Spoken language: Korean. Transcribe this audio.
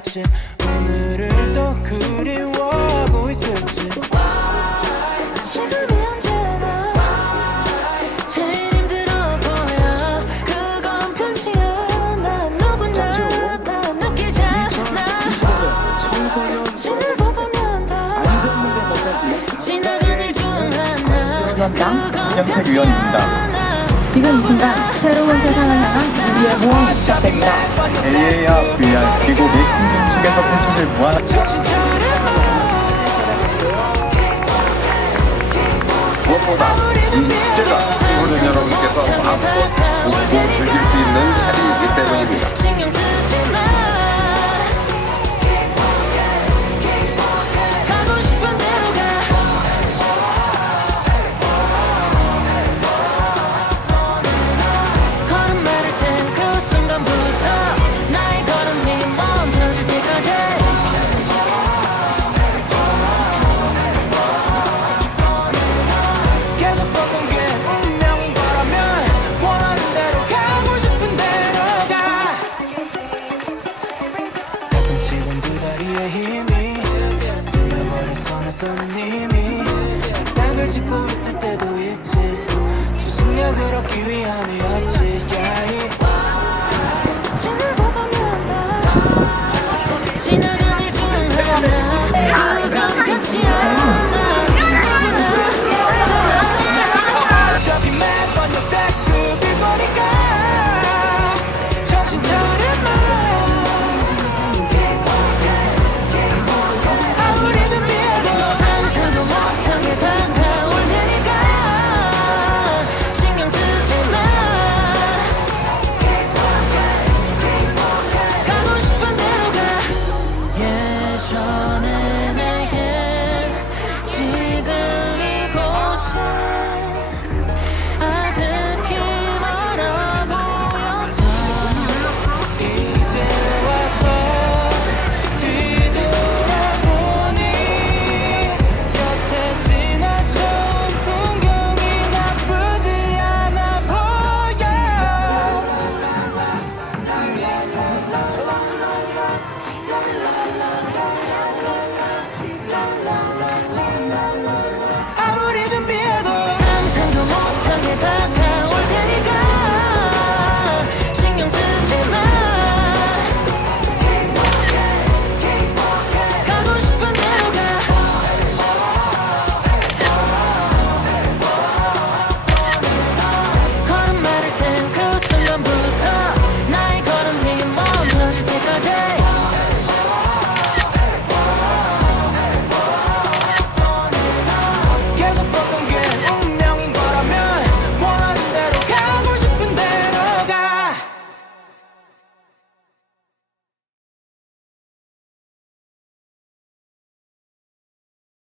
할지. 오늘을 또 그리워하고 있을지. 지금이 언제나 제일 힘들어 보여. 그건 편치야. 난 누구나 다 느끼잖아. 지를 보면 다 지나간 일중 하나. 위원장 그건 위원입니다. 지금 이 순간 새로운 세상을 향한 우리의 모험이 시작됩니다. AA와 VR 무한 무엇보다 이 축제가 모든 여러분께서 마음껏 웃고 즐길 수 있는 자리이기 우리의 힘이 잃어버린 손에서 님이 땅을 짚고 있을 때도 있지. 추진력을 얻기 위함이야.